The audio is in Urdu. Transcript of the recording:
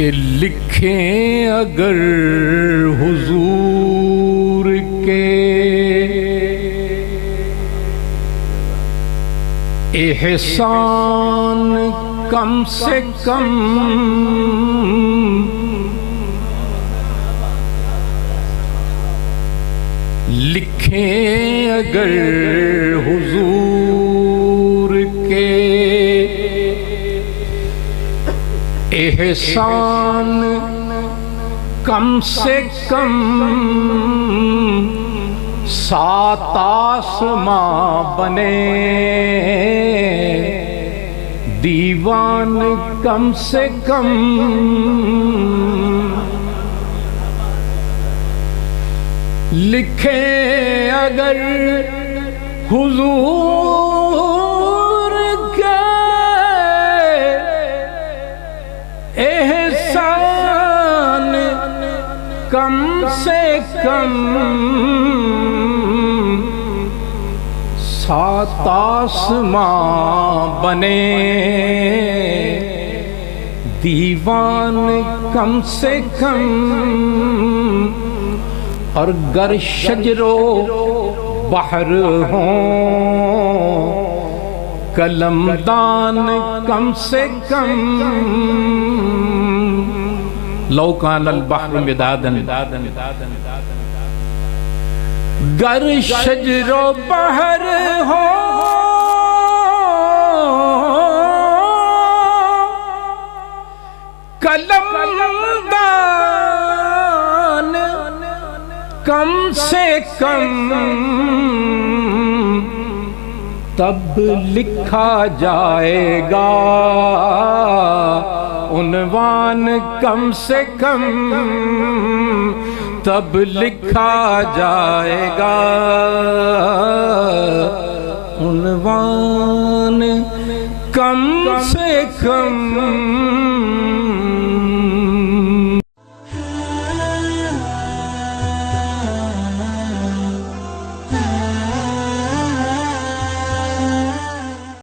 کہ لکھیں اگر حضور کے احسان کم سے کم لکھیں اگر حضور کے احسان کم سے کم 7 آسماں بنے دیوان کم سے کم لکھیں اگر حضور کے احسان کم سے کم 7 آسماں بنے دیوان کم سے کم اور گر شجر و بحر ہوں قلم دان کم سے کم لو کان البحر مدادا گر شجر و بحر ہو قلم دان کم سے کم تب لکھا جائے گا عنوان کم سے کم تب لکھا جائے گا عنوان کم سے کم